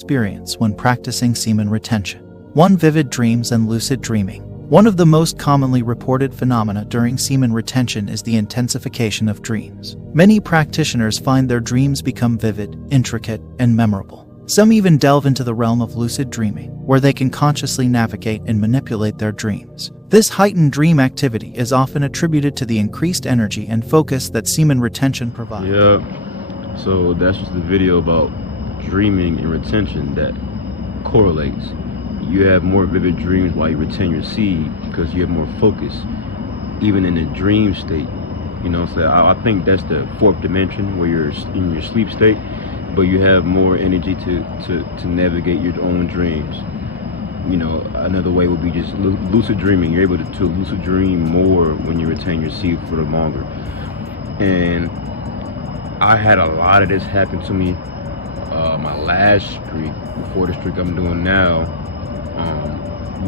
experience when practicing semen retention. 1. Vivid dreams and lucid dreaming. One of the most commonly reported phenomena during semen retention is the intensification of dreams. Many practitioners find their dreams become vivid, intricate, and memorable. Some even delve into the realm of lucid dreaming, where they can consciously navigate and manipulate their dreams. This heightened dream activity is often attributed to the increased energy and focus that semen retention provides. Yeah, so that's just a video about dreaming and retention that correlates. You have more vivid dreams while you retain your seed because you have more focus, even in the dream state. You know, so I think that's the fourth dimension where you're in your sleep state, but you have more energy to navigate your own dreams. You know, another way would be just lucid dreaming. You're able to lucid dream more when you retain your seed for the longer. And I had a lot of this happen to me. My last streak, before the streak I'm doing now,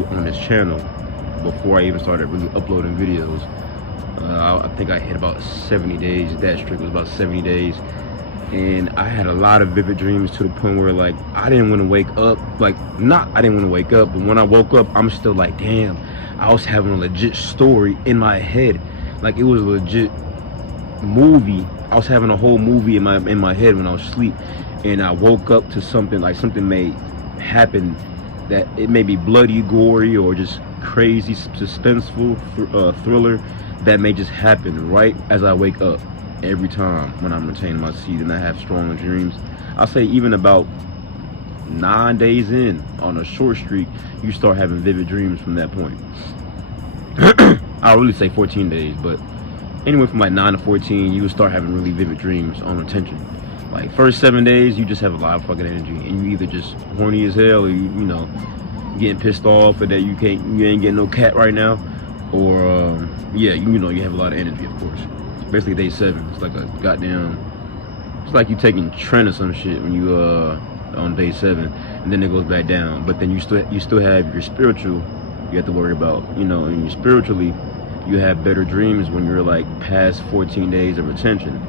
on this channel, before I even started really uploading videos, I think I hit about 70 days. That streak was about 70 days. And I had a lot of vivid dreams to the point where, like, I didn't want to wake up. Like, I didn't want to wake up, but when I woke up, I'm still like, damn, I was having a legit story in my head. Like, it was a legit movie. I was having a whole movie in my head when I was asleep. And I woke up to something, like something may happen, that it may be bloody, gory, or just crazy, suspenseful thriller that may just happen right as I wake up. Every time when I'm retaining my seed and I have strong dreams, I'll say even about 9 days in on a short streak, you start having vivid dreams from that point. I'll really say 14 days, but anywhere from like 9 to 14, you will start having really vivid dreams on retention. Like, first 7 days, you just have a lot of fucking energy, and you either just horny as hell, or you know, getting pissed off that you ain't getting no cat right now, or yeah, you know, you have a lot of energy, of course. Basically day 7, it's like a goddamn, it's like you taking Tren or some shit when you on day 7, and then it goes back down. But then you still have your spiritual you have to worry about, you know, and spiritually you have better dreams when you're like past 14 days of retention.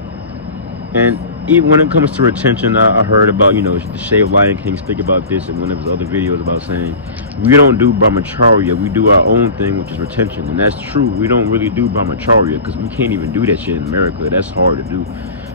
And even when it comes to retention, I heard about, you know, the Shave Lion King speak about this in one of his other videos about saying we don't do brahmacharya, we do our own thing, which is retention. And that's true. We don't really do brahmacharya because we can't even do that shit in America. That's hard to do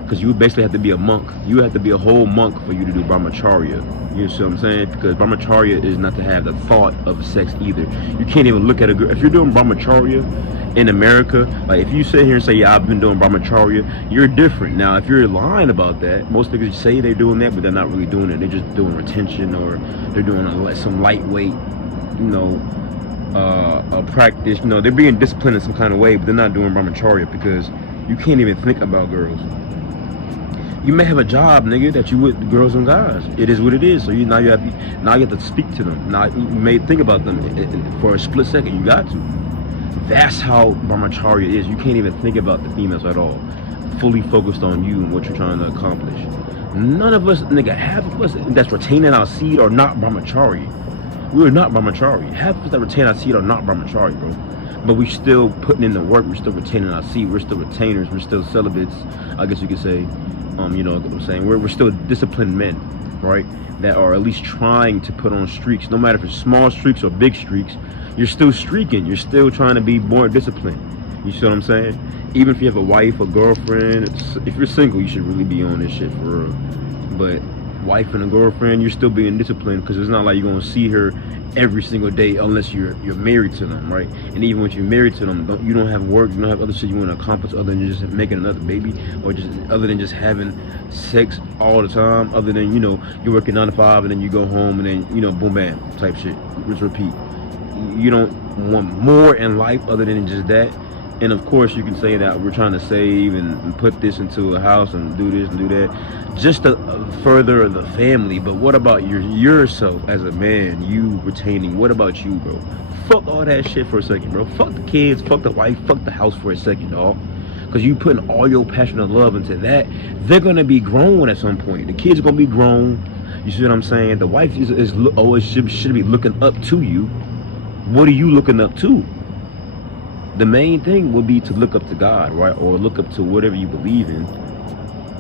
because you basically have to be a monk. You have to be a whole monk for you to do brahmacharya. You see what I'm saying? Because brahmacharya is not to have the thought of sex either. You can't even look at a girl. If you're doing brahmacharya in America, like if you sit here and say, yeah, I've been doing brahmacharya, you're different. Now, if you're lying about that, most people say they're doing that, but they're not really doing it. They're just doing retention, or they're doing some lightweight, you know, practice. You know, they're being disciplined in some kind of way, but they're not doing brahmacharya because you can't even think about girls. You may have a job, nigga, that you with girls and guys. It is what it is. So now you have to speak to them. Now you may think about them for a split second. You got to. That's how brahmacharya is. You can't even think about the females at all. Fully focused on you and what you're trying to accomplish. None of us, nigga, half of us that's retaining our seed are not brahmacharya. We're not brahmacharya. Half of us that retain our seed are not brahmacharya, bro. But we're still putting in the work. We're still retaining our seed. We're still retainers. We're still celibates, I guess you could say. You know what I'm saying? We're still disciplined men, right? That are at least trying to put on streaks. No matter if it's small streaks or big streaks, you're still streaking. You're still trying to be more disciplined. You see what I'm saying? Even if you have a wife or girlfriend, if you're single, you should really be on this shit for real. But wife and a girlfriend, you're still being disciplined because it's not like you're gonna see her every single day unless you're married to them, right? And even when you're married to them, you don't have work, you don't have other shit you want to accomplish other than just making another baby, or just other than just having sex all the time, other than, you know, you're working 9 to 5 and then you go home and then, you know, boom bam type shit, just repeat. You don't want more in life other than just that. And of course you can say that we're trying to save and put this into a house and do this and do that just to further the family. But what about yourself as a man, you retaining? What about you, bro? Fuck all that shit for a second, bro. Fuck the kids, fuck the wife, fuck the house for a second, dog. Because you putting all your passion and love into that. They're gonna be grown at some point. The kids are gonna be grown. You see what I'm saying? The wife is always should be looking up to you. What are you looking up to? The main thing would be to look up to God, right? Or look up to whatever you believe in,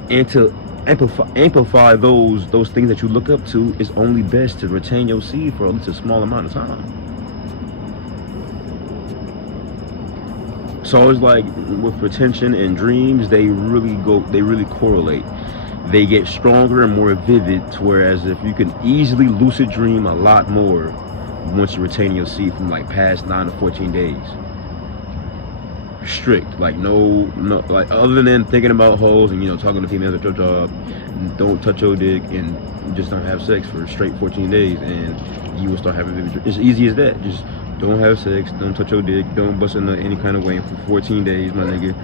and to amplify those things that you look up to, it's only best to retain your seed for at least a small amount of time. So it's like with retention and dreams, they really correlate. They get stronger and more vivid, whereas if you can easily lucid dream a lot more once you retain your seed from like past 9 to 14 days. Strict, like no, like other than thinking about hoes and talking to females at your job, don't touch your dick and just don't have sex for straight 14 days, and you will start having vivid dreams. It's easy as that. Just don't have sex, don't touch your dick, don't bust a nut any kind of way for 14 days, my nigga.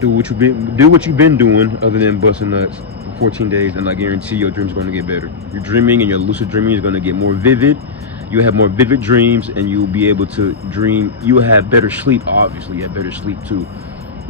Do what you've been doing other than busting nuts for 14 days, and I guarantee your dreams are going to get better. Your dreaming and your lucid dreaming is going to get more vivid. You'll have more vivid dreams, and you'll be able to dream. You'll have better sleep, obviously. You have better sleep too.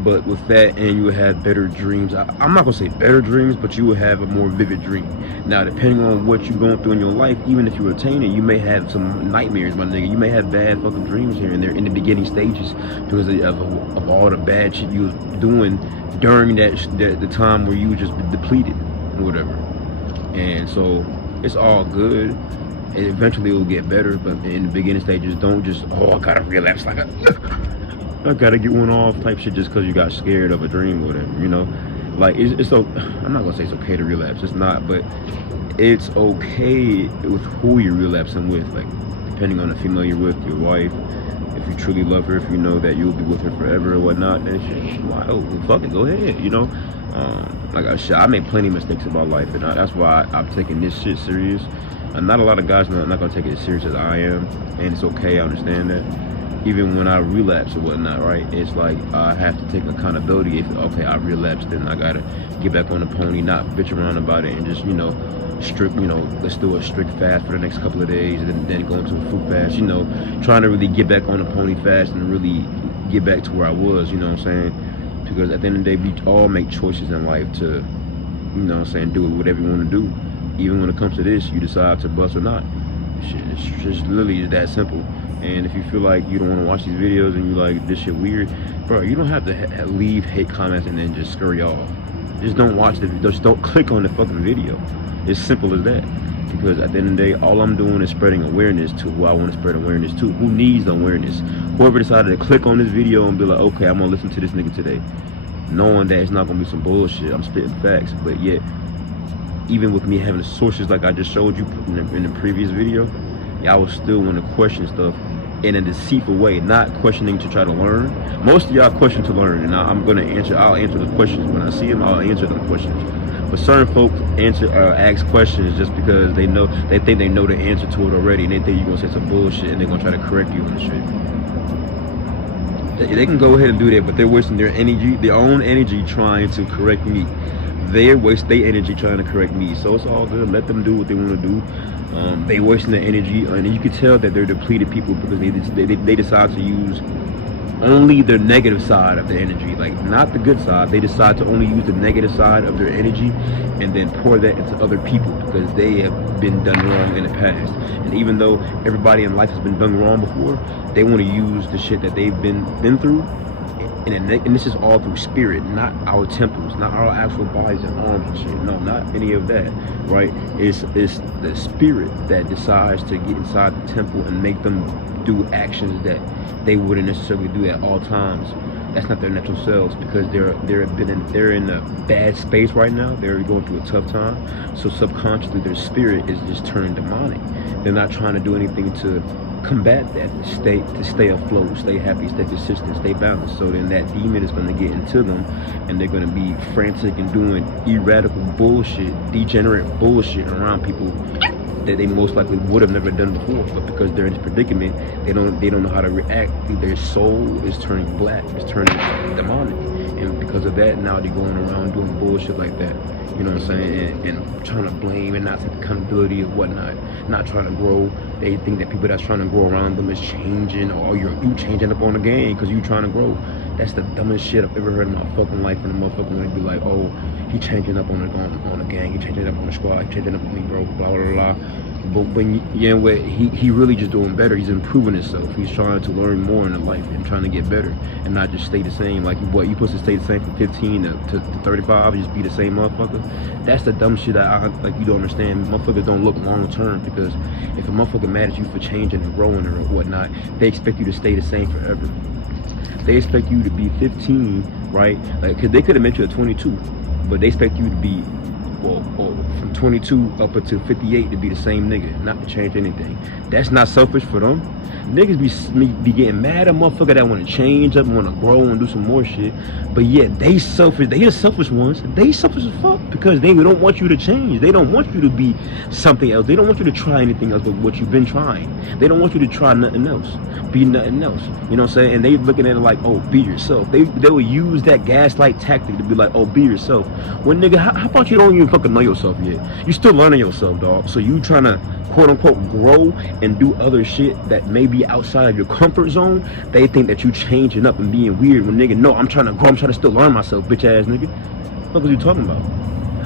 But with that, and you will have better dreams. I'm not going to say better dreams, but you will have a more vivid dream. Now, depending on what you're going through in your life, even if you retain it, you may have some nightmares, my nigga. You may have bad fucking dreams here and there in the beginning stages because of all the bad shit you was doing during the time where you were just depleted or whatever. And so it's all good. And eventually it will get better, but in the beginning stages, don't just, I gotta relapse like I gotta get one off type shit just because you got scared of a dream or whatever, Like, it's so, I'm not gonna say it's okay to relapse, it's not, but it's okay with who you're relapsing with, like, depending on the female you're with, your wife. If you truly love her, if you know that you'll be with her forever or whatnot, then shit, wow, fuck it, go ahead, Like I made plenty of mistakes in my life, and that's why I'm taking this shit serious. And not a lot of guys are not gonna take it as serious as I am, and it's okay, I understand that. Even when I relapse or whatnot, right? It's like I have to take accountability. If okay, I relapsed, then I gotta get back on the pony, not bitch around about it, and just strict, let's do a strict fast for the next couple of days, and then go into a fruit fast. Trying to really get back on the pony fast and really get back to where I was. You know what I'm saying? Because at the end of the day, we all make choices in life to, do whatever you want to do. Even when it comes to this, you decide to bust or not. Shit, it's just literally that simple. And if you feel like you don't want to watch these videos and you like this shit weird, bro, you don't have to leave hate comments and then just scurry off. Just don't watch just don't click on the fucking video. It's simple as that. Because at the end of the day, all I'm doing is spreading awareness to who I want to spread awareness to. Who needs the awareness? Whoever decided to click on this video and be like, okay, I'm gonna listen to this nigga today, knowing that it's not gonna be some bullshit. I'm spitting facts, but yet, even with me having the sources like I just showed you in the previous video, y'all still want to question stuff in a deceitful way, not questioning to try to learn. Most of y'all question to learn, and I'll answer the questions when I see them. I'll answer the questions. But certain folks ask questions just because they think they know the answer to it already, and they think you're gonna say some bullshit, and they're gonna try to correct you on the shit. They can go ahead and do that, but they're wasting their own energy trying to correct me. They waste their energy trying to correct me, so it's all good. Let them do what they want to do. They wasting their energy, and you can tell that they're depleted people because they decide to use only their negative side of their energy, like not the good side. They decide to only use the negative side of their energy and then pour that into other people because they have been done wrong in the past. And even though everybody in life has been done wrong before, they want to use the shit that they've been through. And this is all through spirit, not our temples, not our actual bodies and arms and shit. No, not any of that, right? It's the spirit that decides to get inside the temple and make them do actions that they wouldn't necessarily do at all times. That's not their natural selves because they're in a bad space right now. They're going through a tough time. So subconsciously, their spirit is just turning demonic. They're not trying to do anything to combat that, to stay afloat, stay happy, stay consistent, stay balanced. So then that demon is going to get into them, and they're going to be frantic and doing erratical bullshit, degenerate bullshit around people that they most likely would have never done before. But because they're in this predicament, they don't know how to react. Their soul is turning black, it's turning demonic, and because of that, now they're going around doing bullshit like that. You know what I'm saying? And trying to blame and not take accountability of whatnot, not trying to grow. They think that people that's trying to grow around them is changing, or you changing up on the game because you trying to grow. That's the dumbest shit I've ever heard in my fucking life. And the motherfucker gonna be like, oh, he changing up on the gang, he changing up on the squad, he changing up on me, bro, blah, blah, blah. But when you know what, he really just doing better. He's improving himself. He's trying to learn more in life and trying to get better and not just stay the same. Like what you supposed to stay the same from 15 to 35, just be the same motherfucker. That's the dumb shit that I like. You don't understand. Motherfuckers don't look long term, because if a motherfucker mad at you for changing and growing or whatnot, they expect you to stay the same forever. They expect you to be 15, right? Like, cause they could have met you at 22, but they expect you to be from 22 up until 58 to be the same nigga, not to change anything. That's not selfish for them. Niggas be getting mad at motherfucker that want to change up, want to grow and do some more shit, but yet they selfish. They the selfish ones. They selfish as fuck, because they don't want you to change. They don't want you to be something else. They don't want you to try anything else but what you've been trying. They don't want you to try nothing else, be nothing else. You know what I'm saying? And they looking at it like, oh, be yourself. They will use that gaslight tactic to be like, oh, be yourself. When nigga, how about you don't even fucking know yourself yet? You still learning yourself, dog. So you trying to quote unquote grow and do other shit that may be outside of your comfort zone. They think that you changing up and being weird, when nigga, no, I'm trying to grow. I'm trying to still learn myself, bitch ass nigga. What was you talking about?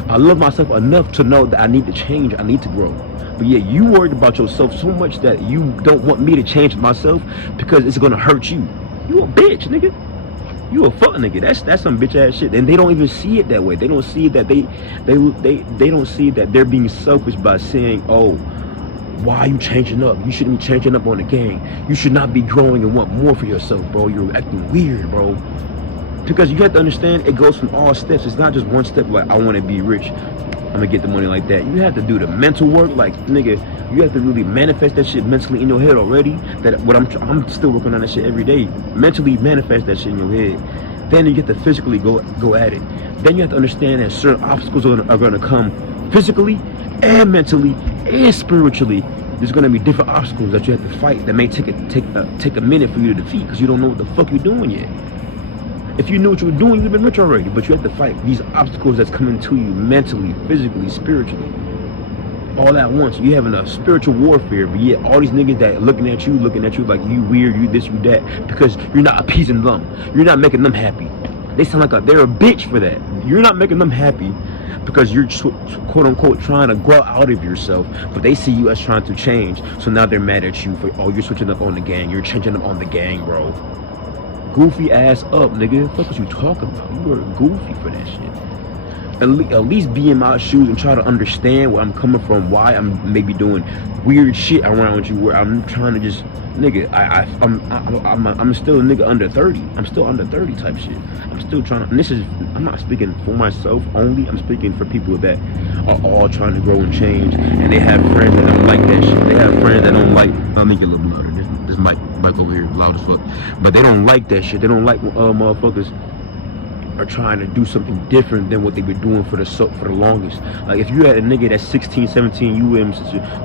I love myself enough to know that I need to change, I need to grow. But yeah, you worried about yourself so much that you don't want me to change myself because it's gonna hurt you. You a bitch, nigga. You a fuck nigga. That's some bitch ass shit. And they don't even see it that way. They don't see that they don't see that they're being selfish by saying, oh, why are you changing up? You shouldn't be changing up on the gang. You should not be growing and want more for yourself, bro. You're acting weird, bro. Because you have to understand, it goes from all steps. It's not just one step like, I want to be rich, I'm gonna get the money like that. You have to do the mental work, like, nigga, you have to really manifest that shit mentally in your head already. That what I'm still working on that shit every day. Mentally manifest that shit in your head. Then you get to physically go at it. Then you have to understand that certain obstacles are gonna come physically and mentally and spiritually. There's gonna be different obstacles that you have to fight that may take a minute for you to defeat, because you don't know what the fuck you're doing yet. If you knew what you were doing, you'd have been rich already. But you have to fight these obstacles that's coming to you mentally, physically, spiritually, all at once. You having a spiritual warfare, but yet all these niggas that looking at you like you weird, you this, you that, because you're not appeasing them. You're not making them happy. They sound like they're a bitch for that. You're not making them happy because you're quote unquote trying to grow out of yourself, but they see you as trying to change. So now they're mad at you for, oh, you're switching up on the gang. You're changing up on the gang, bro. Goofy ass up, nigga. What the fuck was you talking about? You were goofy for that shit. At least be in my shoes and try to understand where I'm coming from, why I'm maybe doing weird shit around you, where I'm trying to just, nigga, I'm still a nigga under 30. I'm still under 30 type shit. I'm still trying to, and this is, I'm not speaking for myself only, I'm speaking for people that are all trying to grow and change, and they have friends that don't like that shit. They have friends that don't like, I'll make it a little louder. This mic over here loud as fuck, but they don't like that shit. They don't like motherfuckers are trying to do something different than what they've been doing for the longest. Like, if you had a nigga that's 16, 17, you with him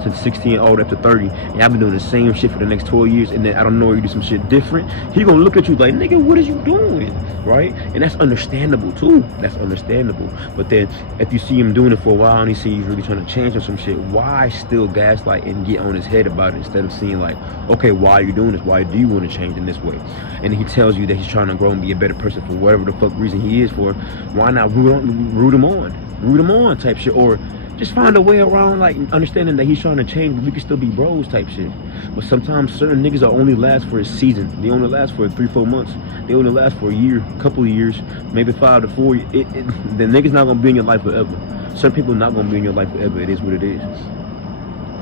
since 16 all the way up to 30, and I've been doing the same shit for the next 12 years, and then I don't know, you do some shit different, he gonna look at you like, nigga, what is you doing, right? And that's understandable too. That's understandable. But then if you see him doing it for a while and he see he's really trying to change or some shit, why still gaslight and get on his head about it, instead of seeing like, okay, why are you doing this? Why do you want to change in this way? And he tells you that he's trying to grow and be a better person for whatever the fuck reason he is for. Why not root him on type shit, or just find a way around, like, understanding that he's trying to change, but we can still be bros type shit. But sometimes certain niggas are only last for a season. They only last for 3-4 months. They only last for a year, couple of years, maybe 5 to 4. The nigga's not gonna be in your life forever. Certain people are not gonna be in your life forever. It is what it is.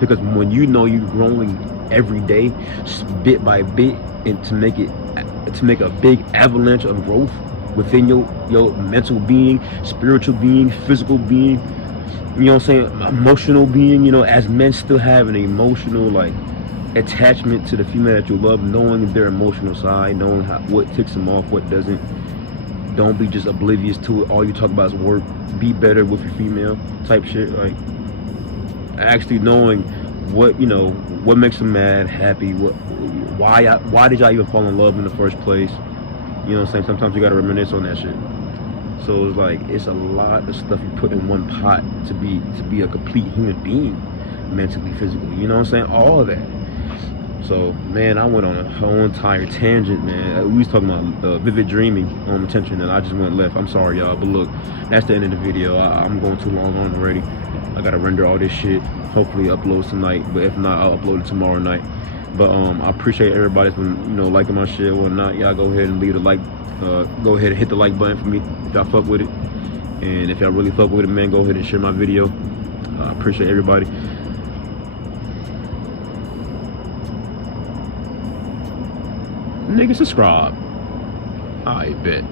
Because when you know you're growing every day, bit by bit, and to make a big avalanche of growth within your mental being, spiritual being, physical being, you know what I'm saying, emotional being, you know, as men still have an emotional, like, attachment to the female that you love, knowing their emotional side, knowing what ticks them off, what doesn't. Don't be just oblivious to it. All you talk about is work. Be better with your female type shit. Like, actually knowing what, you know, what makes them mad, happy, why did y'all even fall in love in the first place? You know what I'm saying? Sometimes you gotta reminisce on that shit. So it's like, it's a lot of stuff you put in one pot to be a complete human being, mentally, physically. You know what I'm saying? All of that. So, man, I went on a whole entire tangent, man. We was talking about vivid dreaming on retention, and I just went left. I'm sorry, y'all, but look, that's the end of the video. I'm going too long on already. I gotta render all this shit. Hopefully, upload tonight, but if not, I'll upload it tomorrow night. But I appreciate everybody for liking my shit or whatnot. Y'all go ahead and leave a like. Go ahead and hit the like button for me if y'all fuck with it. And if y'all really fuck with it, man, go ahead and share my video. I appreciate everybody. Nigga, subscribe. I bet.